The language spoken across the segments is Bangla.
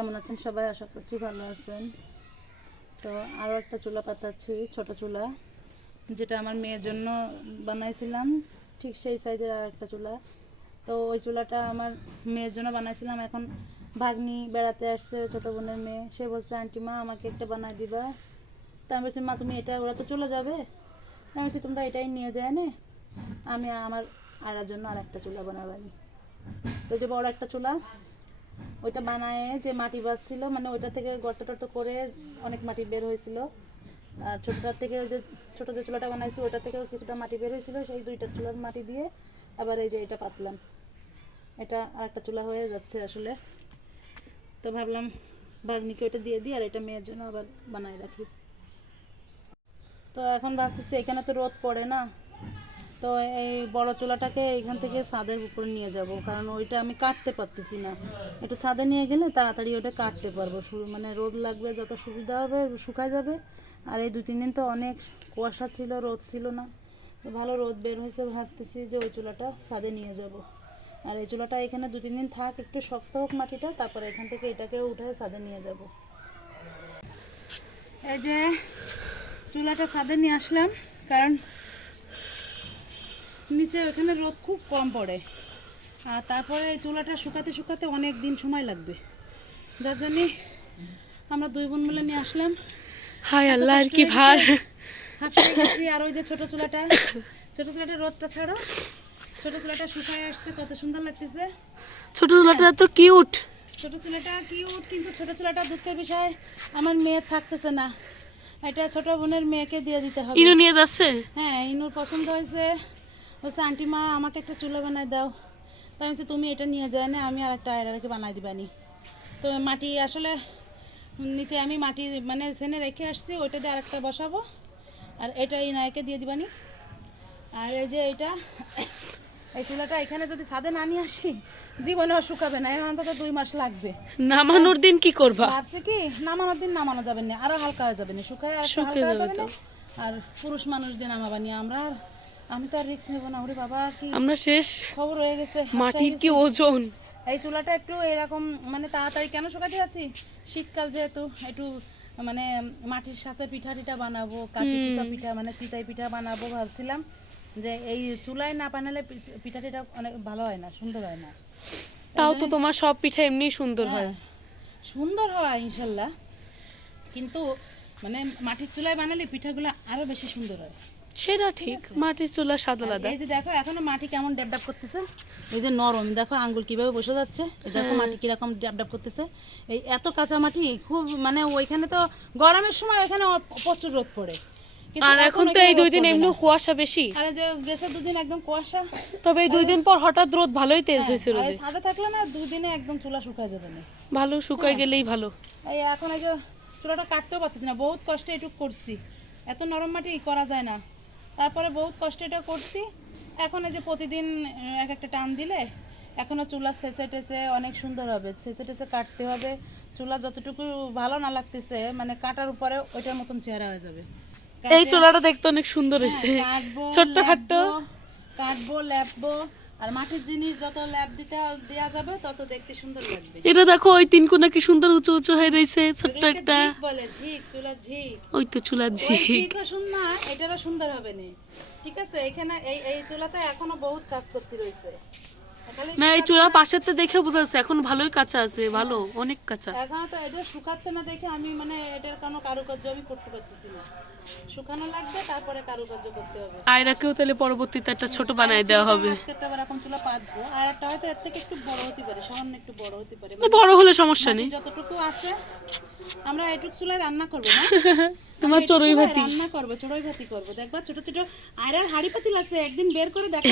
কেমন আছেন? সবাই আশা করছি ভালো আছেন। তো আরও একটা চুলা পাতাচ্ছি ছোট চুলা, যেটা আমার মেয়ের জন্য বানাইছিলাম। ঠিক সেই সাইজের আর একটা চুলা। তো ওই চুলাটা আমার মেয়ের জন্য বানাইছিলাম। এখন ভাগ্নি বেড়াতে আসছে ছোটো বোনের মেয়ে। সে বলছে, আন্টি, মা, আমাকে একটা বানাই দিবা। তা আমি বলছি, মা, তুমি এটা, ওরা তো চলে যাবে? আমি বলছি, তোমরা এটাই নিয়ে যায় নে। আমি আমার আয়ার জন্য আর একটা চুলা বানাবানি তো যে বড় একটা চুলা ওইটা বানায় যে মাটি বাজছিল মানে ওইটা থেকে গর্ত টর্ত করে অনেক মাটি বের হয়েছিল। আর ছোটোটার থেকে ওই যে, ছোটো যে চুলাটা বানাইছি, ওইটা থেকেও কিছুটা মাটি বের হয়েছিল। সেই দুইটা চুলার মাটি দিয়ে আবার এই যে এটা পাতলাম। এটা আর একটা চুলা হয়ে যাচ্ছে আসলে। তো ভাবলাম ভাগ্নিকে ওইটা দিয়ে দিই আর এটা মেয়ের জন্য আবার বানায় রাখি। তো এখন ভাবতেছি, এখানে তো রোদ পড়ে না। তো এই বড় চুলাটাকে এখান থেকে ছাদের উপরে নিয়ে যাব, কারণ ওইটা আমি কাটতে পারতেছি না। একটু ছাদে নিয়ে গেলে তাড়াতাড়ি ওটা কাটতে পারব। মানে রোদ লাগবে, যত সুবিধা হবে, শুকায় যাবে। আর এই দু তিন দিন তো অনেক কুয়াশা ছিল, রোদ ছিল না। ভালো রোদ বের হয়েছে, ভাবতেছি যে ওই চুলাটা ছাদে নিয়ে যাব। আর এই চুলাটা এখানে দু তিন দিন থাক, একটু শক্ত হোক মাটিটা, তারপরে এখান থেকে এটাকে উঠে ছাদে নিয়ে যাব। এই যে চুলাটা ছাদে নিয়ে আসলাম, কারণ নিচে ওখানে রোদ খুব কম পড়ে। আর তারপরে চুলাটা শুকাতে শুকাতে অনেক দিন সময় লাগবে। যার জন্যে আমরা দুই বোন মিলে নিয়ে আসলাম। হায় আল্লাহ আর কি ভার। হাফসে গেছি আর ওই যে ছোট চুলাটা ছোট চুলাটা রোদটা ছাড়ো। ছোট চুলাটা শুকায় আসছে কত সুন্দর লাগতেছে। ছোট চুলাটা তো কিউট। ছোট চুলাটা কিউট কিন্তু ছোট চুলাটা দুঃখের বিষয় আমার মেয়ে থাকতেছে না। এটা ছোট বোনের মেয়েকে দিয়ে দিতে হবে। ইনু নিয়ে যাচ্ছে? হ্যাঁ ইনুর পছন্দ হয়েছে। বলছে আন্টি মা আমাকে একটা চুলা বানাই দাও। তাই আমি তুমি এটা নিয়ে যায় না আমি আর একটা আয়রাকে বানাই দিবানি তো মাটি আসলে নিচে আমি মাটি মানে সেনে রেখে আসছি ওইটা দিয়ে আরেকটা বসাবো। আর এটা এই নায়কে দিয়ে দিবানি আর এই যে এটা এই চুলাটা এখানে যদি ছাদে না নিয়ে আসি জীবনে শুকাবে না এর অন্তত দুই মাস লাগবে। নামানোর দিন কি করবা? ভাবছি কি নামানোর দিন নামানো যাবে না আরও হালকা হয়ে যাবে না শুকায় আর শুকিয়ে যাবে। আর পুরুষ মানুষ দিয়ে নামাবানি আমরা আমি তো আর রিক্স নেব না। ওরে বাবা কি আমরা শেষ। খবর হয়ে গেছে। মাটির কি ওজন? এই চুলাটা একটু এরকম মানে তাড়াতাড়ি কেন শুকাতে যাচ্ছি? শীতকাল যেহেতু একটু মানে মাটির সাথে পিঠা টিঠা বানাবো কাঁচি পিঠা মানে চিতাই পিঠা বানাবো ভাবছিলাম যে এই চুলায় না বানালে পিঠ- পিঠা টিঠা অনেক ভালো হয় না সুন্দর হয় না। তাও তো তোমার সব পিঠা এমনি সুন্দর হয়। হ্যাঁ, সুন্দর হয় ইনশাল্লাহ। কিন্তু মানে মাটির চুলায় বানালে পিঠাগুলো আরও বেশি সুন্দর হয়। সেটা ঠিক মাটির চুলা স্বাদ আলাদা। এই যে দেখো এখনও মাটি কেমন ডাপ করতেছে? এই যে নরম দেখো আঙ্গুল কীভাবে বসে যাচ্ছে। দেখো মাটি কীরকম ডাপ করতেছে। এই এত কাঁচা মাটি খুব মানে ওইখানে তো গরমের সময় ওইখানে প্রচুর রোদ পড়ে। আর এখন তো এই দুই দিন এমনি কুয়াশা বেশি। আর যে গেছে দুদিন একদম কুয়াশা। তবে এই দুই দিন পর হঠাৎ রোদ ভালোই তেজ হয়েছে আর রোদে। ছাদে থাকলে না দুদিনে একদম চুলা শুকায় যাবে না। ভালো শুকাই গেলেই ভালো। এই এখন এই যে চুলাটা কাটতেও পারতেছি না বহুত কষ্টে এটুক করছি। এত নরম মাটি করা যায় না। তারপরে বহুত কষ্ট এটা করছি। এখন এই যে প্রতিদিন এক একটা টান দিলে এখনও চুলা শেষে টেসে অনেক সুন্দর হবে। সেচে টেসে কাটতে হবে। চুলা যতটুকু ভালো না লাগতেছে মানে কাটার উপরে ওইটার মতন চেহারা হয়ে যাবে। এই চুলাটা দেখতে অনেক সুন্দর হয়েছে। কাটবো ছোট্ট খাট্ট। কাটবো ল্যাপবো। আর মাটির জিনিস যত ল্যাপ দিতে দেওয়া যাবে তত দেখতে সুন্দর লাগবে। এটা দেখো ওই তিন কোনা কি সুন্দর উঁচু উঁচু হয়ে রয়েছে ছোট্ট একটা। ঝিক বলে ঝিক চুলা ঝিক। ওই তো ওই ঝিক। সুন্দর এটারও সুন্দর হবে না। ঠিক আছে এখানে এই এই চুলাতে এখনও বহুত কাজ করতে রয়েছে। না এই চুলা পাশের তো দেখে বোঝা যাচ্ছে এখন ভালোই কাঁচা আছে ভালো অনেক কাঁচা। এখনও তো এটা শুকাচ্ছে না দেখে আমি মানে এটার কোনো কারুকার্য আমি করতে পারতেছি না। শুকানো লাগবে তারপরে কারুকার্য করতে হবে। আয়রাকেও তাহলে পরবর্তীতে একটা ছোট বানায় দেওয়া হবে। আজকেরটা আবার এখন চুলা পাতবো। আর একটা হয়তো এর থেকে একটু বড় হতে পারে সামান্য একটু বড় হতে পারে। বড় হলে সমস্যা নেই। যতটুকু আছে আমরা এটুক চুলায় রান্না করব না। তোমার চড়ুই ভাতি। রান্না করব চড়ুই ভাতি করব। দেখবা ছোট ছোট আয়রার হাড়ি পাতিল আছে একদিন বের করে দেখো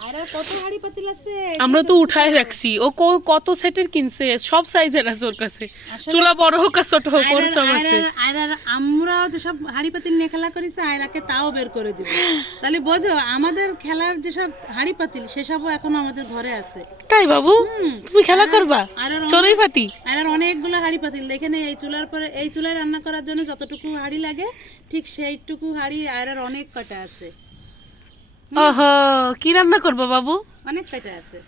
আয়রার কত হাড়ি পাতিল আছে আমরা তো উঠায় রাখছি। ও কত সেটের কিনছে সব সাইজের আছে ওর কাছে। চুলা বড় হোক আর ছোট হোক ওর সব আছে। আয়রার- আয়রার আমরা যেসব হাড়ি পাতিল নিয়ে খেলা করেছে আয়রাকে তাও বের করে দিব। তাহলে বোঝো আমাদের খেলার যেসব হাড়ি পাতিল সেসবও এখন আমাদের ঘরে আছে। তাই বাবু? তুমি খেলা করবা? চড়ুই ভাতি আয়রার অনেকগুলো হাড়ি পাতিল। দেখে নেই এই চুলার পরে এই চুলায় রান্না করার জন্য যতটুকু হাড়ি লাগে ঠিক সেইটুকু হাড়ি আয়রার অনেক কটা আছে। ওহো কি রান্না করবা বাবু? অনেক কটা আছে।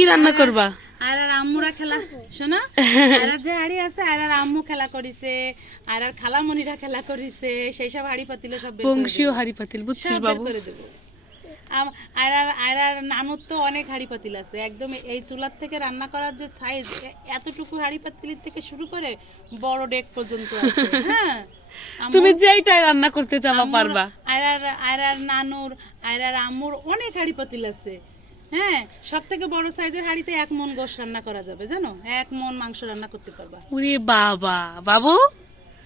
কি রান্না করবা? আর আর আম্মুরা খেলা শোনো আর আর যে হাড়ি আছে আর আর আম্মু খেলা করিছে আর আর খালামণিরা খেলা করিছে সেই সব হাড়ি পাতিল সব বংশীয় হাড়ি পাতিল বুঝছিস বাবু? করে দেবো। আর আর আর আর নানুর তো অনেক হাড়ি পাতিল আছে। একদম এই চুলার থেকে রান্না করার যে সাইজ এতটুকু হাড়ি পাতিলের থেকে শুরু করে বড় ডেক পর্যন্ত আছে। হ্যাঁ তুমি যেইটাই রান্না করতে চাবা পারবা। আর আর আর আর নানুর আর আর আম্মুর অনেক হাড়ি পাতিল আছে। হ্যাঁ সব থেকে বড় সাইজের হাড়িতে এক মন গোশ রান্না করা যাবে জানো? এক মন মাংস রান্না করতে পারবা। ওরে বাবা। বাবু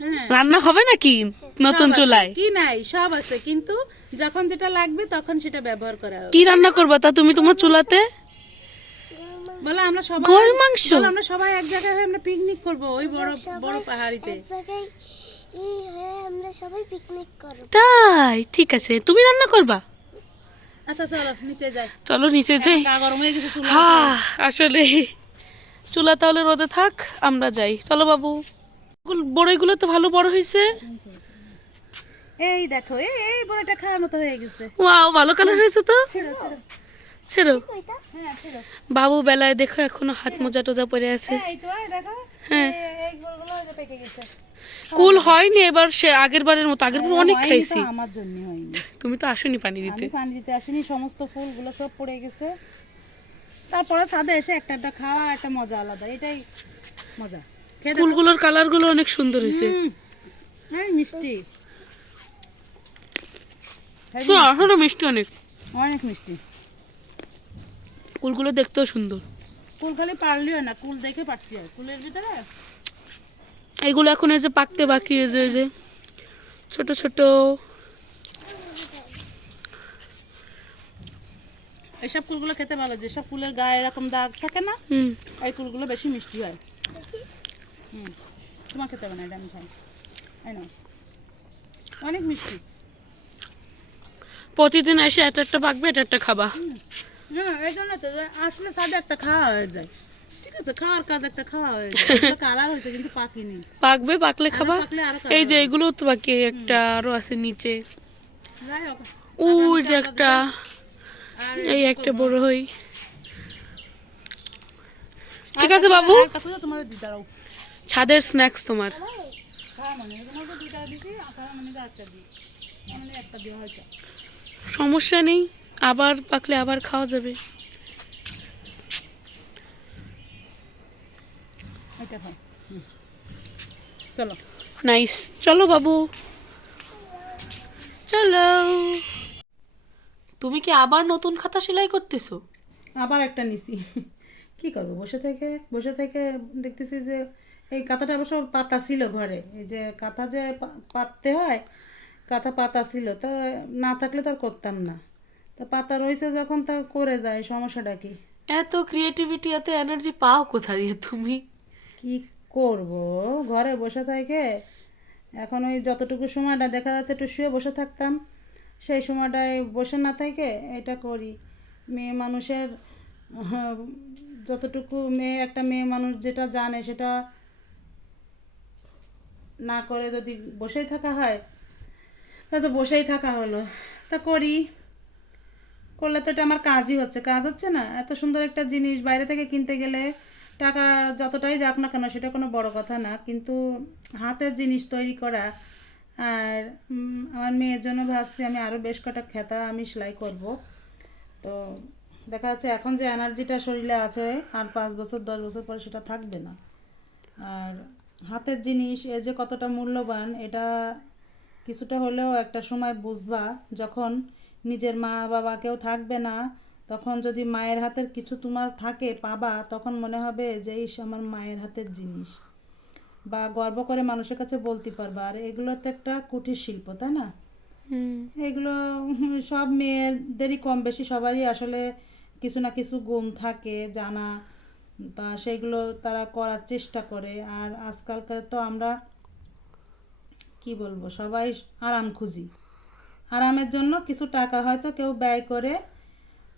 হ্যাঁ। রান্না হবে নাকি নতুন চুলায়? কি নাই সব আছে কিন্তু যখন যেটা লাগবে তখন সেটা ব্যবহার করা হবে। কি রান্না করবা তা তুমি তোমার চুলাতে? বলে আমরা সবাই গরুর মাংস? আমরা সবাই এক জায়গায় হয়ে আমরা পিকনিক করব ওই বড় বড় পাহাড়িতে। হয়ে আমরা সবাই পিকনিক করব। তাই ঠিক আছে। তুমি রান্না করবা? আচ্ছা চলো নিচে যাই। চলো নিচে যাই। গরম হয়ে গেছে হ্যাঁ আসলে। চুলা তাহলে রোদে থাক আমরা যাই। চলো বাবু। বড়ইগুলো তো ভালো বড় হয়েছে এই দেখো এই এই বড়টা খাওয়ার মতো হয়ে গেছে। ওয়াও ভালো কালার হয়েছে তো? ছেড়ো হ্যাঁ বাবু বেলায় দেখো এখনও হাত মোজা টোজা পরে আছে। হ্যাঁ। কুল হয়নি এবার সে আগের বারের মতো আগের বার অনেক হয়নি তো, খাইছি আমার জন্য হয়নি। তুমি তো আসনি পানি দিতে। পানি দিতে আসিনি সমস্ত ফুলগুলো সব পড়ে গেছে। তারপরে ছাদে এসে একটা একটা খাওয়া একটা মজা আলাদা এটাই মজা। খেয়ে দেখো। কুলগুলোর কালারগুলো অনেক সুন্দর হয়েছে। মিষ্টি। তো আসলে মিষ্টি। অনেক। অনেক মিষ্টি। কুলগুলো দেখতেও সুন্দর। কুল খালি পারলিও না কুল দেখে পারতে হয়। কুলের ভিতরে এইগুলো এখন এই যে পাকতে বাকি এই যে এই যে ছোট ছোট। এইসব কুলগুলো খেতে ভালো যেসব কুলের গায়ে এরকম দাগ থাকে না এই কুলগুলো বেশি মিষ্টি হয়। হুম। তোমার খেতে হবে না এটা আমি খাই। অনেক মিষ্টি। প্রতিদিন এসে একটা একটা পাকবে এটা একটা খাবা। হ্যাঁ এই জন্য তো আসলে সাদে একটা খাওয়া হয়ে যায়। হয়ে পাকবে পাকলে খাবা? এই যে এগুলো তো বাকি একটা আরও আছে নিচে। যে একটা। এই একটা বড় হই। ঠিক আছে বাবু। ছাদের স্ন্যাক্স তোমার। হয়েছে। সমস্যা নেই আবার পাকলে আবার খাওয়া যাবে। এটা চলো। নাইস। চলো বাবু। চলো। তুমি কি আবার নতুন খাতা সেলাই করতেছো? আবার একটা নিছি। কি করব বসে থেকে বসে থেকে দেখতেছি যে এই কাঁথাটা অবশ্য পাতা ছিল ঘরে। এই যে কাঁথা যে পাততে হয় কাঁথা পাতা ছিল। তা না থাকলে তো আর করতাম না। তা পাতা রয়েছে যখন তা করে যায় সমস্যাটা কি? এত ক্রিয়েটিভিটি এত এনার্জি পাও কোথা দিয়ে তুমি? কি করব? ঘরে বসে থেকে এখন ওই যতটুকু সময়টা দেখা যাচ্ছে একটু শুয়ে বসে থাকতাম, সেই সময়টায় বসে না থেকে এটা করি। মেয়ে মানুষের যতটুকু মেয়ে, একটা মেয়ে মানুষ যেটা জানে সেটা না করে যদি বসেই থাকা হয়, তা তো বসেই থাকা হলো। তা করি। করলে তো এটা আমার কাজই হচ্ছে। কাজ হচ্ছে না। এত সুন্দর একটা জিনিস বাইরে থেকে কিনতে গেলে টাকা যতটাই যাক না কেন, সেটা কোনো বড় কথা না। কিন্তু হাতের জিনিস তৈরি করা আর আমার মেয়ের জন্য ভাবছি আমি আরও বেশ কটা খেতা আমি সেলাই করব। তো দেখা যাচ্ছে এখন যে এনার্জিটা শরীরে আছে, আর পাঁচ বছর, দশ বছর পরে সেটা থাকবে না। আর হাতের জিনিস এ যে কতটা মূল্যবান, এটা কিছুটা হলেও একটা সময় বুঝবা যখন নিজের মা বাবা কেউ থাকবে না তখন যদি মায়ের হাতের কিছু তোমার থাকে পাবা তখন মনে হবে যে ইস আমার মায়ের হাতের জিনিস। বা গর্ব করে মানুষের কাছে বলতে পারবা আর এগুলো তো একটা কুটির শিল্প তাই না? এগুলো সব মেয়েদেরই কম বেশি সবারই আসলে কিছু না কিছু গুণ থাকে জানা। তা সেগুলো তারা করার চেষ্টা করে। আর আজকালকার তো আমরা কি বলব সবাই আরাম খুঁজি। আরামের জন্য কিছু টাকা হয়তো কেউ ব্যয় করে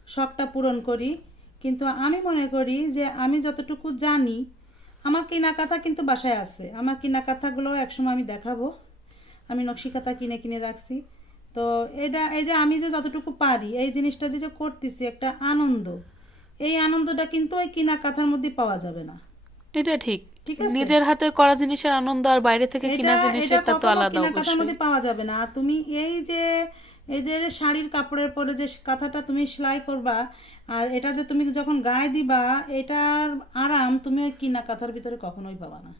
শখটা পূরণ করি। কিন্তু আমি মনে করি যে আমি যতটুকু জানি আমার কিনা কিন্তু বাসায় আছে। আমার কিনা কাঁথাগুলো একসময় আমি দেখাবো। আমি নকশি খাতা কিনে কিনে রাখছি। তো এটা এই যে আমি যে যতটুকু পারি এই জিনিসটা যে করতেছি একটা আনন্দ। এই আনন্দটা কিন্তু ওই কিনা কাঁথার মধ্যে পাওয়া যাবে না। এটা ঠিক। ঠিক আছে? নিজের হাতের করা জিনিসের আনন্দ আর বাইরে থেকে কিনা জিনিসের তা তো আলাদা অবশ্যই মধ্যে পাওয়া যাবে না। তুমি এই যে এই যে শাড়ির কাপড়ের পরে যে কাঁথাটা তুমি সেলাই করবা আর এটা যে তুমি যখন গায়ে দিবা এটার আরাম তুমি ওই কিনা কাঁথার ভিতরে কখনোই পাবা না।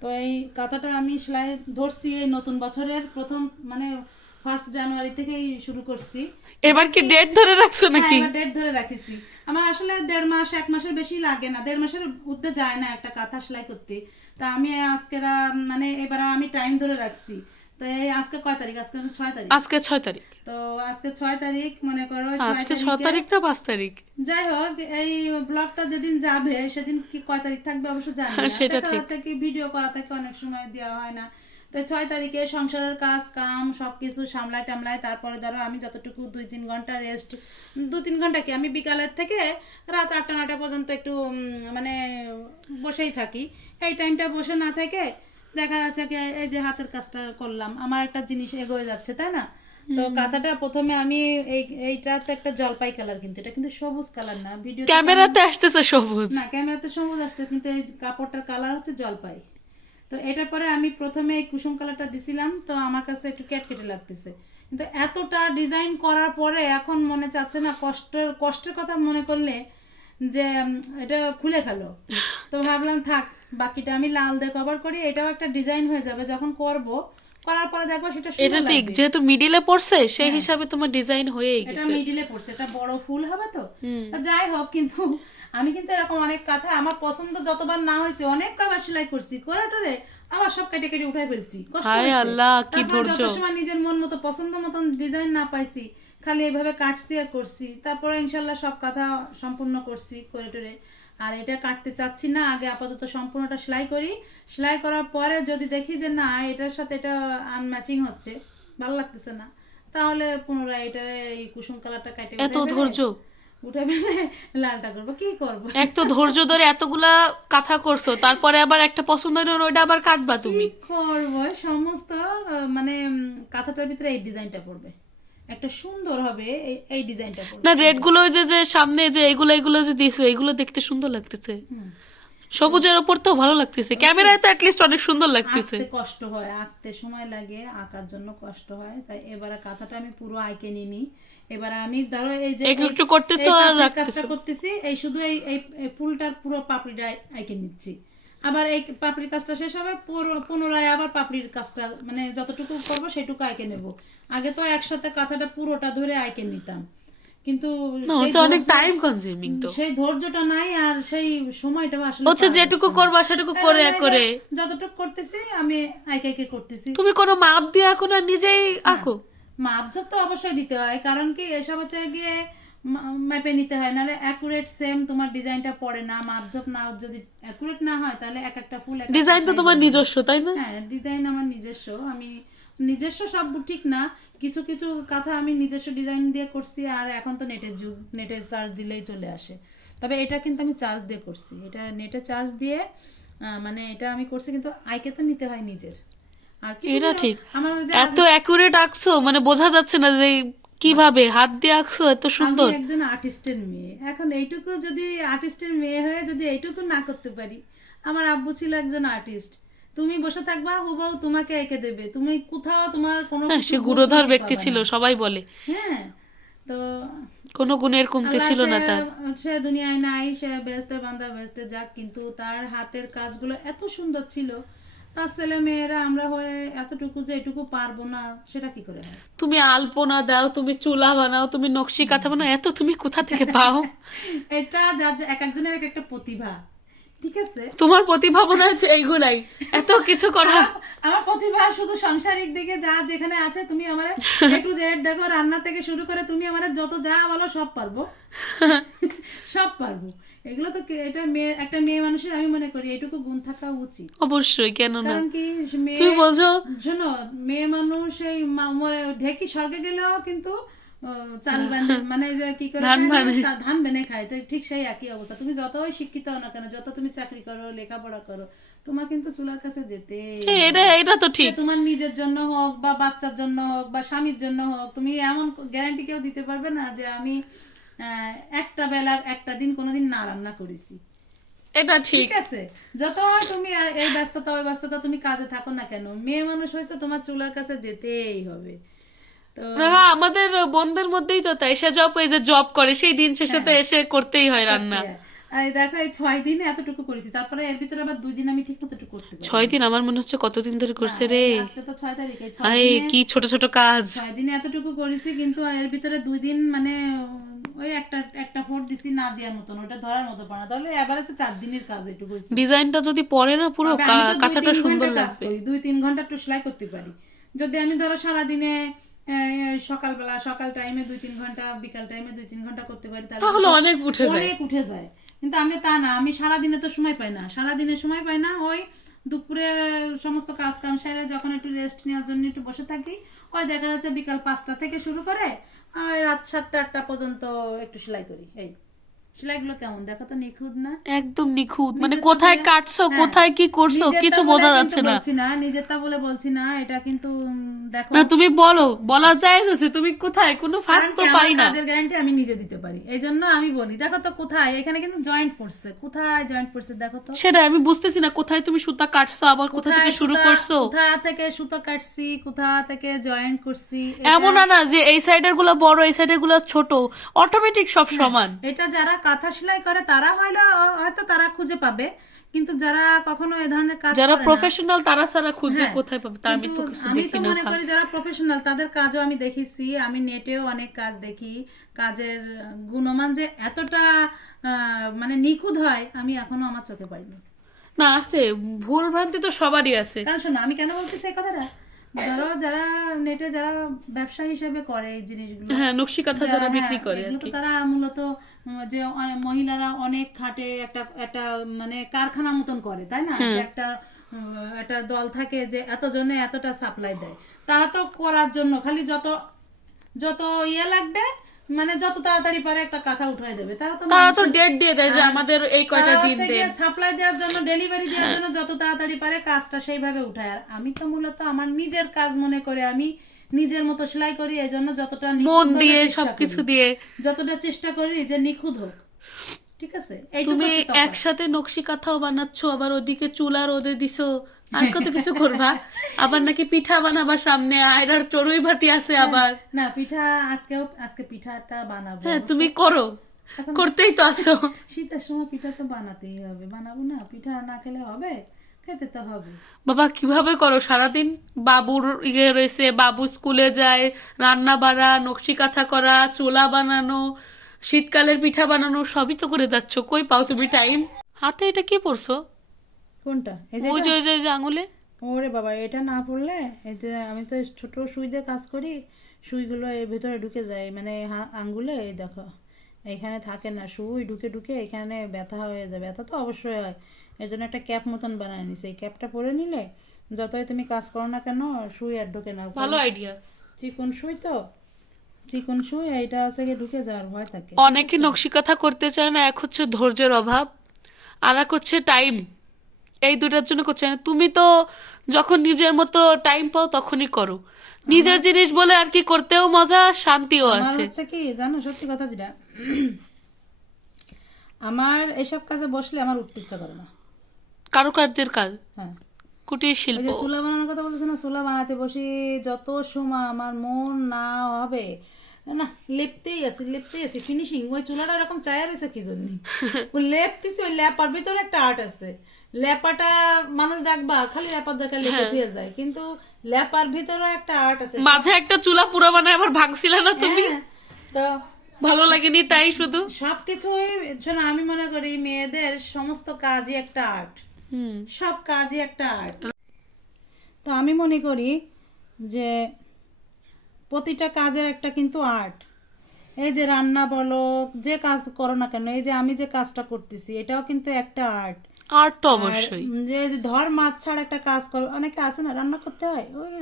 তো এই কাঁথাটা আমি সেলাই ধরছি এই নতুন বছরের প্রথম মানে ফার্স্ট জানুয়ারি থেকেই শুরু করছি। এবার কি ডেট ধরে রাখছো নাকি? হ্যাঁ, ডেট ধরে রাখিছি। আমার আসলে দেড় মাস এক মাসের বেশি লাগে না। দেড় মাসের উঠতে যায় না একটা কাঁথা সেলাই করতে। তা আমি আজকেরা মানে এবার আমি টাইম ধরে রাখছি। তো আজকে কয় তারিখ? আজকে ছয় তারিখ। আজকে ছয় তারিখ। তো আজকে ছয় তারিখ মনে করো আজকে ছ তারিখে- না পাঁচ তারিখ। যাই হোক এই ব্লগটা যেদিন যাবে সেদিন কি কয় তারিখ থাকবে অবশ্য জানি না। সেটা ঠিক। যাচ্ছে কি ভিডিও করা থেকে অনেক সময় দেওয়া হয় না। তো ছয় তারিখে সংসারের কাজ কাম সবকিছু সামলায় টামলায় তারপরে ধরো আমি যতটুকু দুই তিন ঘণ্টা রেস্ট দু তিন ঘণ্টা কি? আমি বিকালের থেকে রাত আটটা নটা পর্যন্ত একটু মানে বসেই থাকি। এই টাইমটা বসে না থেকে দেখা যাচ্ছে কি এই যে হাতের কাজটা করলাম আমার একটা জিনিস এগোয়ে যাচ্ছে তাই না? তো কাঁথাটা প্রথমে আমি এই এইটা তো একটা জলপাই কালার কিন্তু এটা কিন্তু সবুজ কালার না ভিডিও ক্যামেরাতে আসতেছে সবুজ। না ক্যামেরাতে সবুজ আসছে কিন্তু এই কাপড়টার কালার হচ্ছে জলপাই। তো এটার পরে আমি প্রথমে এই কুসুম কালারটা দিছিলাম তো আমার কাছে একটু কেটকেটে লাগতেছে। কিন্তু এতটা ডিজাইন করার পরে এখন মনে চাচ্ছে না কষ্টের কষ্টের কথা মনে করলে যে এটা খুলে ফেলো। তো ভাবলাম থাক বাকিটা আমি লাল দিয়ে কভার করি এটাও একটা ডিজাইন হয়ে যাবে যখন করব করার পরে দেখব সেটা এটা ঠিক যেহেতু মিডিলে পড়ছে সেই হিসাবে তোমার ডিজাইন হয়েই গেছে। এটা মিডিলে পড়ছে এটা বড় ফুল হবে তো? যাই হোক কিন্তু আমি কিন্তু এরকম অনেক কথা আমার পছন্দ যতবার না হয়েছে অনেক কবার সেলাই করছি করাটরে আবার সব কেটে কেটে উঠাই ফেলছি হায় আল্লাহ, কি তারপর যত ধৈর্য। সময় নিজের মন মতো পছন্দ মতন ডিজাইন না পাইছি খালি এইভাবে কাটছি আর করছি তারপরে ইনশাল্লাহ সব কথা সম্পূর্ণ করছি করে টরে। আর এটা কাটতে চাচ্ছি না আগে আপাতত সম্পূর্ণটা সেলাই করি। সেলাই করার পরে যদি দেখি যে না এটার সাথে এটা আনম্যাচিং হচ্ছে ভালো লাগতেছে না তাহলে পুনরায় এটা এই কুসুম কালারটা কাটে এত ধৈর্য? লালটা করব। কি করব? এক তো ধৈর্য ধরে এতগুলা কথা করছ তারপরে আবার একটা পছন্দ হলো ওইটা আবার কাটবা তুমি? করব? সমস্ত মানে কাঁথাটার ভিতরে এই ডিজাইনটা পড়বে। একটা সুন্দর হবে এই- ডিজাইনটা না রেডগুলো যে যে সামনে যে এগুলো এগুলো যে দিছো এগুলো দেখতে সুন্দর লাগতেছে। সবুজের ওপর তো ভালো লাগতেছে। ক্যামেরায় তো অ্যাটলিস্ট অনেক সুন্দর লাগতেছে। আঁকতে কষ্ট হয় আঁকতে সময় লাগে আঁকার জন্য কষ্ট হয়। তাই এবারে কাঁথাটা আমি পুরো আঁকে নিনি এবারে আমি ধরো এই যে একটু করতেছো আর রাখতেছো। কাজটা করতেছি। এই শুধু এই এই- এই ফুলটার পুরো পাপড়িটা আঁকে নিচ্ছি। আবার এই পাপড়ির কাজটা শেষ হবে পুনরায় আবার পাপড়ির কাজটা মানে যতটুকু করব সেটুকু আঁকে নেব। আগে তো একসাথে কাঁথাটা পুরোটা ধরে আঁকে নিতাম। কিন্তু সেই অনেক টাইম কনজিউমিং তো। সেই ধৈর্যটা নাই আর সেই সময়টাও আসলে হচ্ছে যেটুকু। করবা সেটুকু করে করে। যতটুকু করতেছি আমি আইকে আইকে করতেছি। তুমি কোনো মাপ দিয়ে আঁকো না নিজেই আঁকো? মাপঝোপ তো অবশ্যই দিতে হয় কারণ কি এসব হচ্ছে গিয়ে ম্যাপে নিতে হয়। নাহলে অ্যাকুরেট সেম তোমার ডিজাইনটা পড়ে না মাপঝোপ না যদি অ্যাকুরেট না হয় তাহলে এক একটা ফুল ডিজাইন তো তোমার নিজস্ব তাই না? হ্যাঁ ডিজাইন আমার নিজস্ব। আমি নিজস্ব সব ঠিক না। কিছু কিছু কথা আমি নিজস্ব ডিজাইন দিয়ে করছি আর এখন তো নেটের যুগ নেটে চার্জ দিলেই চলে আসে। তবে এটা কিন্তু আমি চার্জ দিয়ে করছি। এটা নেটে চার্জ দিয়ে মানে এটা আমি করছি কিন্তু আইকে তো নিতে হয় নিজের। আর এটা ঠিক। আমার এত অ্যাকুরেট আঁকছো মানে বোঝা যাচ্ছে না যে কীভাবে? হাত দিয়ে আঁকছো? এত সুন্দর। আমি একজন আর্টিস্টের মেয়ে। এখন এইটুকু যদি আর্টিস্টের মেয়ে হয়ে যদি এইটুকু না করতে পারি আমার আব্বু ছিল একজন আর্টিস্ট তুমি বসে থাকবা হুবাও তোমাকে এঁকে দেবে। তুমি কোথাও তোমার কোনো হ্যাঁ সে ভুল গুণধর ব্যক্তি ছিল সবাই বলে। হ্যাঁ তো কোনো গুণের কমতি ছিল না সে- তার। সে দুনিয়ায় নাই সে বেহেস্তের বান্দা বেহেস্তে যাক কিন্তু তার হাতের কাজগুলো এত সুন্দর ছিল তার ছেলে মেয়েরা আমরা হয়ে এতটুকু যে এটুকু পারব না সেটা কি করে হয়? তুমি আলপনা দাও তুমি চুলা বানাও তুমি নকশি কাঁথা বানাও এত তুমি কোথা থেকে পাও? এটা যে- এক একজনের এক একটা প্রতিভা ঠিক আছে? তোমার প্রতিভা মনে হচ্ছে এইগুলাই। এত কিছু করা। আমার প্রতিভা শুধু সাংসারিক দিকে যা যেখানে আছে তুমি আমার এ টু জেড দেখো রান্না থেকে শুরু করে তুমি আমার যত যা বলো সব পারব। সব পারব। এগুলো তো এটা মেয়ে একটা মেয়ে মানুষের আমি মনে করি এটুকু গুণ থাকা উচিত। অবশ্যই কেন না কারণ কি মেয়ে তুমি বোঝো শোনো মেয়ে মানুষ এই ঢেকি স্বর্গে গেলেও কিন্তু চাল মানে কি করে ধান? বানে। খায় ঠিক সেই একই অবস্থা। তুমি যতই শিক্ষিত হও না কেন যত তুমি চাকরি করো লেখাপড়া করো তোমার কিন্তু চুলার কাছে যেতে হ্যাঁ, এটা এটা তো ঠিক। তোমার নিজের জন্য হোক বা বাচ্চার জন্য হোক বা স্বামীর জন্য হোক তুমি এমন গ্যারান্টি কেউ দিতে পারবে না যে আমি একটা বেলা একটা দিন কোনোদিন না রান্না করেছি। এটা ঠিক। আছে? যত তুমি এই ব্যস্ততা ওই ব্যস্ততা তুমি কাজে থাকো না কেন? মেয়ে মানুষ হয়েছে তোমার চুলার কাছে যেতেই হবে। তো হ্যাঁ আমাদের বোনদের মধ্যেই তো তাই। সে জব এই যে জব করে সেই দিন শেষে তো এসে করতেই হয় রান্না। দেখো এই ছয় দিনে এতটুকু করেছি। তারপরে এর ভিতরে আবার দুই দিন আমি ঠিক মতো করতে পারি। ছয় দিন? আমার মনে হচ্ছে কতদিন ধরে করছে রে? আজকে তো ছয় তারিখ। এই ছয় কি ছোট ছোট কাজ। ছয় দিনে এতটুকু করেছি কিন্তু এর ভিতরে দুই দিন মানে ওই একটা একটা ফোট দিছি না দেওয়ার মতন। ওটা ধরার মতো তাহলে এভারেজে চার দিনের কাজ একটু করেছি। ডিজাইনটা যদি পরে না পুরো তবে আমি তো কা- দুই কাঁথাটা সুন্দর লাগবে। দুই তিন ঘণ্টা একটু সেলাই করতে পারি। যদি আমি ধরো সারাদিনে সকালবেলা সকাল টাইমে দুই তিন ঘণ্টা বিকাল টাইমে দুই তিন ঘণ্টা করতে পারি তাহলে তাহলে অনেক উঠে যায়। অনেক উঠে যায়। কিন্তু আমি তা না, আমি সারাদিনে তো সময় পাই না। সারাদিনে সময় পাই না, ওই দুপুরে সমস্ত কাজ কাম সেরে যখন একটু রেস্ট নেওয়ার জন্য একটু বসে থাকি, ওই দেখা যাচ্ছে বিকাল পাঁচটা থেকে শুরু করে আর রাত সাতটা, আটটা পর্যন্ত একটু সেলাই করি, এই। সেলাইগুলো কেমন? দেখো তো নিখুঁত না। একদম নিখুঁত। মানে কোথায় কাটছো? হ্যাঁ। কোথায় কি করছ? কিছু বোঝা যাচ্ছে না। বলছি না নিজেরটা বলে বলছি না এটা কিন্তু দেখো। না তুমি বলো। বলা যায় আছে তুমি কোথায়? কোনো ফাঁক তো পাই না। কাজের গ্যারান্টি আমি নিজে দিতে পারি। এই জন্য আমি বলি দেখো তো কোথায়? এখানে কিন্তু জয়েন্ট পড়ছে কোথায় জয়েন্ট পড়ছে দেখো তো? সেটা আমি বুঝতেছি না কোথায় তুমি সুতা কাটছো? আবার কোথা থেকে শুরু করছ? কোথা থেকে সুতা কাটছি? কোথা থেকে জয়েন্ট করছি? এমন না না যে এই সাইডেরগুলো বড় এই সাইডেরগুলো ছোট অটোমেটিক সব সমান। এটা যারা কাঁথা সেলাই করে তারা হয়তো হয়তো তারা খুঁজে পাবে। কিন্তু যারা কখনো এ ধরনের কাজ যারা করে প্রফেশনাল তারা সারা খুঁজে হ্যাঁ, কোথায় পাবে? তা আমি তো কিছু আমি তো মনে করি যারা প্রফেশনাল তাদের কাজও আমি দেখেছি আমি নেটেও অনেক কাজ দেখি। কাজের গুণমান যে এতটা মানে নিখুঁত হয় আমি এখনও আমার চোখে পাইনি। না আছে। ভুল ভ্রান্তি তো সবারই আছে। কারণ শোনো আমি কেন বলতেছি এই কথাটা? ধরো যারা নেটে যারা ব্যবসা হিসেবে করে এই জিনিসগুলো হ্যাঁ নকশি কাঁথা যারা হ্যাঁ, বিক্রি করে আর তো কি। তারা মূলত যে মহিলারা অনেক খাটে একটা একটা মানে কারখানা মতন করে তাই না? একটা একটা দল থাকে যে এতজনে এতটা সাপ্লাই দেয়। তারা তো করার জন্য খালি যত যত ইয়ে লাগবে মানে যত তাড়াতাড়ি পারে একটা কাঁথা উঠাই দেবে। তারা তো তারা তো ডেট দিয়ে দেয় যে আমাদের এই কয়টা দিন দেন। সাপ্লাই দেওয়ার জন্য ডেলিভারি দেওয়ার জন্য যত তাড়াতাড়ি পারে কাজটা সেইভাবে উঠায়। আর আমি তো মূলত আমার নিজের কাজ মনে করে আমি নিজের মতো সেলাই করি এই জন্য যতটা মন দিয়ে সবকিছু দিয়ে। যতটা চেষ্টা করি যে নিখুঁত হোক। ঠিক আছে? তুমি একসাথে নকশি কাঁথাও বানাচ্ছ আবার ওদিকে চুলার ওদের দিছো আর কত কিছু করবা? আবার নাকি পিঠা বানাবা সামনে আয়রার চড়ুই ভাতি আছে আবার। না পিঠা আজকেও আজকে পিঠাটা বানাবো হ্যাঁ তুমি করো। করতেই তো আছো। শীতের সময় পিঠা তো বানাতেই হবে। বানাবো না? পিঠা না খেলে হবে? খেতে তো হবে। বাবা কীভাবে করো? সারাদিন বাবুর ইয়ে রয়েছে বাবু স্কুলে যায় রান্না বাড়া নকশি কাঁথা করা চুলা বানানো শীতকালের পিঠা বানানো সবই তো করে যাচ্ছ। কই পাও তুমি টাইম হাতে এটা কি পড়ছো কোনটা? এই যে ওই যে ওই যে- আঙুলে? ওরে বাবা এটা না পড়লে এই যে আমি তো ছোট সুই দিয়ে কাজ করি সুইগুলো এর ভিতরে ঢুকে যায়। মানে আঙ্গুলে এই দেখো এখানে থাকে না সুই ঢুকে ঢুকে এখানে ব্যথা হয়ে যায়। ব্যথা তো অবশ্যই হয়। এই জন্য একটা ক্যাপ মতন বানায় নিছে। এই ক্যাপটা পরে নিলে যতই তুমি কাজ করো না কেন শুই আর ঢুকে না। ভালো আইডিয়া চিকন সুই তো? চিকন সুই এইটা আছে গিয়ে ঢুকে যাওয়ার ভয় থাকে। অনেকে নকশি কাঁথা করতে চায় না এক হচ্ছে ধৈর্যের অভাব আর এক হচ্ছে টাইম এই দুটার জন্য করছে না। তুমি তো যখন নিজের মতো টাইম পাও তখনই করো। নিজের জিনিস বলে আর কি করতেও মজা শান্তিও আছে। হচ্ছে কি জানো সত্যি কথা যেটা? আমার এসব কাজে বসলে আমার উঠতে ইচ্ছা করে না। কারুকার্যের কাজ। হ্যাঁ। কুটির শিল্প। চুলা বানানোর কথা বলছো না? চুলা বানাতে বসি যত সময় আমার মন না হবে না লেপতেই আছি লেপতেই আছি। ফিনিশিং ওই চুলাটা এরকম চায়া রয়েছে কি জন্য? ওই লেপতেছি ওই লেপার ভিতরে একটা আর্ট আছে। লেপাটা মানুষ দেখবা খালি লেপার দেখা লেপে ধুয়ে যায়। কিন্তু লেপার ভিতরে একটা আর্ট আছে। মাঝে একটা চুলা পুরো বানায় আবার ভাঙছিলে না তুমি? হ্যাঁ, তো ভালো লাগেনি তাই শুধু? সবকিছুই শোনো আমি মনে করি মেয়েদের সমস্ত কাজই একটা আর্ট। সব কাজই একটা আর্ট তো আমি মনে করি যে প্রতিটা কাজের একটা কিন্তু আর্ট এই যে রান্না বলো যে কাজ করো না কেন এই যে আমি যে কাজটা করতেছি এটাও কিন্তু একটা আর্ট আর্ট তো অবশ্যই। যে ধর মাছ ছাড়া একটা কাজ করো অনেকে আছে না রান্না করতে হয় ওই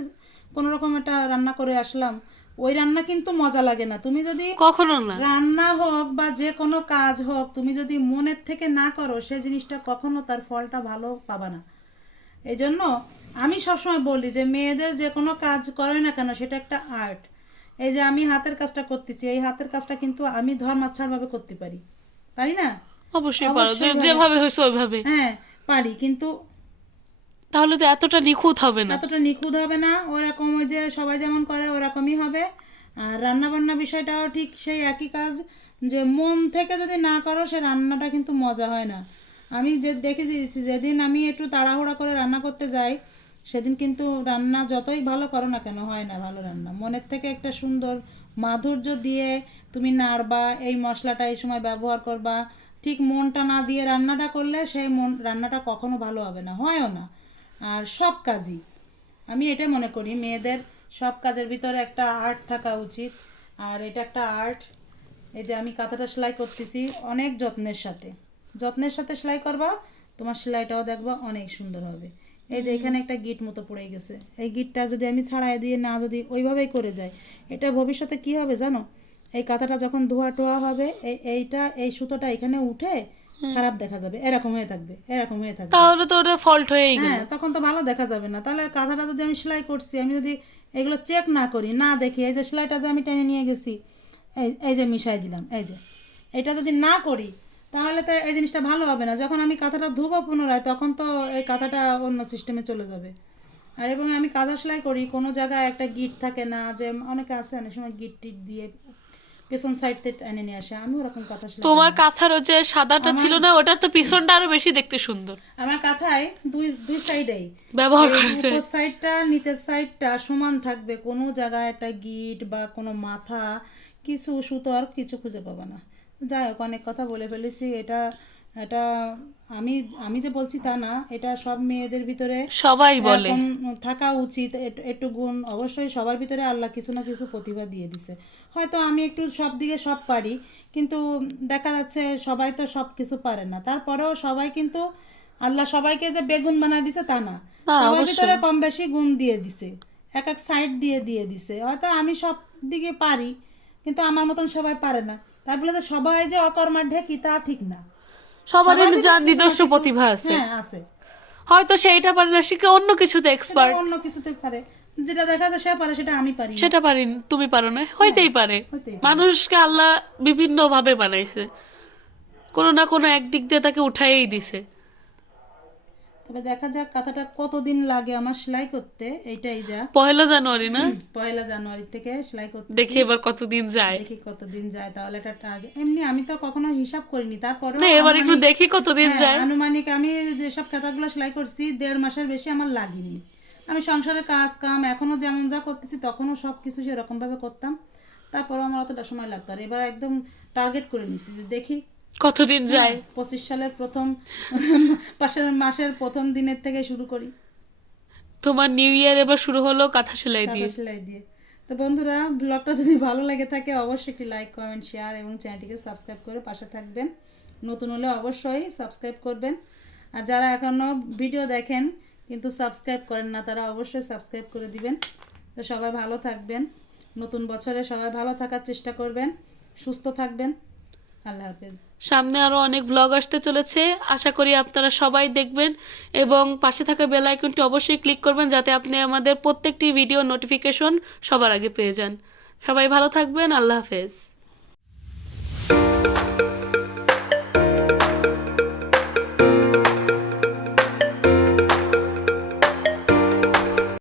কোনো রকম একটা রান্না করে আসলাম ওই রান্না কিন্তু মজা লাগে না। তুমি যদি কখনো না। রান্না হোক বা যে কোনো কাজ হোক তুমি যদি মনের থেকে না করো সে জিনিসটা কখনো তার ফলটা ভালো পাবা না। এই জন্য আমি সবসময় বলি যে মেয়েদের যে কোনো কাজ করে না কেন সেটা একটা আর্ট। এই যে আমি হাতের কাজটা করতেছি এই হাতের কাজটা কিন্তু আমি ধর্মাচ্ছাড়ভাবে করতে পারি। পারি না? অবশ্যই পারো। যেভাবে হয়েছে ওইভাবে। হ্যাঁ পারি। কিন্তু তাহলে তো এতটা নিখুঁত হবে না। এতটা নিখুঁত হবে না। ওরকম ওই যে সবাই যেমন করে, ওরকমই হবে। আর রান্না বান্না বিষয়টাও ঠিক সেই একই কাজ, যে মন থেকে যদি না করো, সে রান্নাটা কিন্তু মজা হয় না। আমি যে দেখে দিয়েছি, যেদিন আমি একটু তাড়াহুড়া করে রান্না করতে যাই, সেদিন কিন্তু রান্না যতই ভালো করো না কেন, হয় না ভালো রান্না। মনের থেকে একটা সুন্দর মাধুর্য দিয়ে তুমি নাড়বা, এই মশলাটা এই সময় ব্যবহার করবা। ঠিক মনটা না দিয়ে রান্নাটা করলে সেই মন, রান্নাটা কখনো ভালো হবে না, হয়ও না। আর সব কাজই। আমি এটা মনে করি মেয়েদের সব কাজের ভিতরে একটা আর্ট থাকা উচিত। আর এটা একটা আর্ট এই যে আমি কাঁথাটা সেলাই করতেছি অনেক যত্নের সাথে। যত্নের সাথে সেলাই করবা তোমার সেলাইটাও দেখবা অনেক সুন্দর হবে। এই যে এখানে একটা গিট মতো পড়ে গেছে। এই গিটটা যদি আমি ছাড়াই দিয়ে না যদি ওইভাবেই করে যাই এটা ভবিষ্যতে কি হবে জানো? এই কাঁথাটা যখন ধোয়া টোয়া হবে এই এইটা এই সুতোটা এখানে উঠে খারাপ দেখা যাবে এরকম হয়ে থাকবে এরকম হয়ে থাকবে। তাহলে তো ওটা ফল্ট হয়েই গেল। হ্যাঁ তখন তো ভালো দেখা যাবে না। তাহলে কাঁথাটা যদি আমি সেলাই করছি আমি যদি এগুলো চেক না করি না দেখি এই যে সেলাইটা যে আমি টেনে নিয়ে গেছি এই এই যে মিশাই দিলাম এই যে এটা যদি না করি তাহলে তো এই জিনিসটা ভালো হবে না। যখন আমি কাঁথাটা ধুবো পুনরায় তখন তো এই কাঁথাটা অন্য সিস্টেমে চলে যাবে। আর এবং আমি কাঁথা সেলাই করি কোনো জায়গায় একটা গিট থাকে না যে অনেকে আছে অনেক সময় গিট টিট দিয়ে পেছন সাইড থেকে এনে নিয়ে আসে। আমি ওরকম কাঁথা সেলাই তোমার কাঁথার যে সাদাটা ছিল না ওটার তো পিছনটা আরও বেশি দেখতে সুন্দর। আমার কাঁথায় দুই দুই সাইডেই ব্যবহার করেছে উপর সাইডটা নিচের সাইডটা সমান থাকবে। কোনো জায়গায় একটা গিট বা কোনো মাথা কিছু সুতো আর কিছু খুঁজে পাবে না। যাই হোক অনেক কথা বলে ফেলেছি। এটা এটা আমি আমি যে বলছি তা না এটা সব মেয়েদের ভিতরে সবাই বলে। থাকা উচিত একটু- গুণ। অবশ্যই সবার ভিতরে আল্লাহ কিছু না কিছু প্রতিভা দিয়ে দিছে। হয়তো আমি একটু সব দিকে সব পারি কিন্তু দেখা যাচ্ছে সবাই তো সব কিছু পারে না। তারপরেও সবাই কিন্তু আল্লাহ সবাইকে যে বেগুন বানায় দিছে তা না। সবার ভিতরে কম বেশি গুণ দিয়ে দিছে। এক এক সাইড দিয়ে দিয়ে দিছে। হয়তো আমি সব দিকে পারি কিন্তু আমার মতন সবাই পারে না। তারপরে যে সবাই যে অকর্মার ঢেকি তা ঠিক না। সবারই নিজস্ব প্রতিভা আছে। হ্যাঁ আছে। হয়তো সেইটা পারে না শিখে অন্য কিছুতে এক্সপার্ট অন্য কিছুতে পারে। যেটা দেখা যায় সে পারে সেটা আমি পারি সেটা পারি তুমি পারো না হইতেই পারে। মানুষকে আল্লাহ বিভিন্ন ভাবে বানাইছে। কোনো না কোনো একদিক দিয়ে তাকে উঠাইই দিছে। তবে দেখা যাক কাঁথাটা কতদিন লাগে আমার সেলাই করতে এইটাই যা। পয়লা জানুয়ারি না? পয়লা জানুয়ারি থেকে সেলাই করতে দেখি এবার কতদিন যায়। দেখি কতদিন যায় তাহলে এটা টার্গেট এমনি আমি তো কখনো হিসাব করিনি তারপরে না এবার একটু দেখি কতদিন যায়। আনুমানিক আমি যেসব কাঁথাগুলো সেলাই করছি দেড় মাসের বেশি আমার লাগেনি। আমি সংসারের কাজ কাম এখনও যেমন যা করতেছি তখনও সব কিছু সেরকম ভাবে করতাম। তারপরে আমার অতটা সময় লাগতো আর এবার একদম টার্গেট করে নিচ্ছি যে দেখি কতদিন যায়? পঁচিশ সালের প্রথম পাশের মাসের প্রথম দিনের থেকে শুরু করি। তোমার নিউ ইয়ার এবার শুরু হলো কাঁথা সেলাই দিয়ে? সেলাই দিয়ে। তো বন্ধুরা ব্লগটা যদি ভালো লেগে থাকে অবশ্যই একটি লাইক কমেন্ট শেয়ার এবং চ্যানেলটিকে সাবস্ক্রাইব করে পাশে থাকবেন। নতুন হলে অবশ্যই সাবস্ক্রাইব করবেন। আর যারা এখনও ভিডিও দেখেন কিন্তু সাবস্ক্রাইব করেন না তারা অবশ্যই সাবস্ক্রাইব করে দিবেন। তো সবাই ভালো থাকবেন। নতুন বছরে সবাই ভালো থাকার চেষ্টা করবেন। সুস্থ থাকবেন। আল্লাহ হাফেজ। সামনে আরও অনেক ব্লগ আসতে চলেছে। আশা করি আপনারা সবাই দেখবেন এবং পাশে থাকা বেল আইকনটি অবশ্যই ক্লিক করবেন যাতে আপনি আমাদের প্রত্যেকটি ভিডিও নোটিফিকেশন সবার আগে পেয়ে যান। সবাই ভালো থাকবেন। আল্লাহ হাফেজ।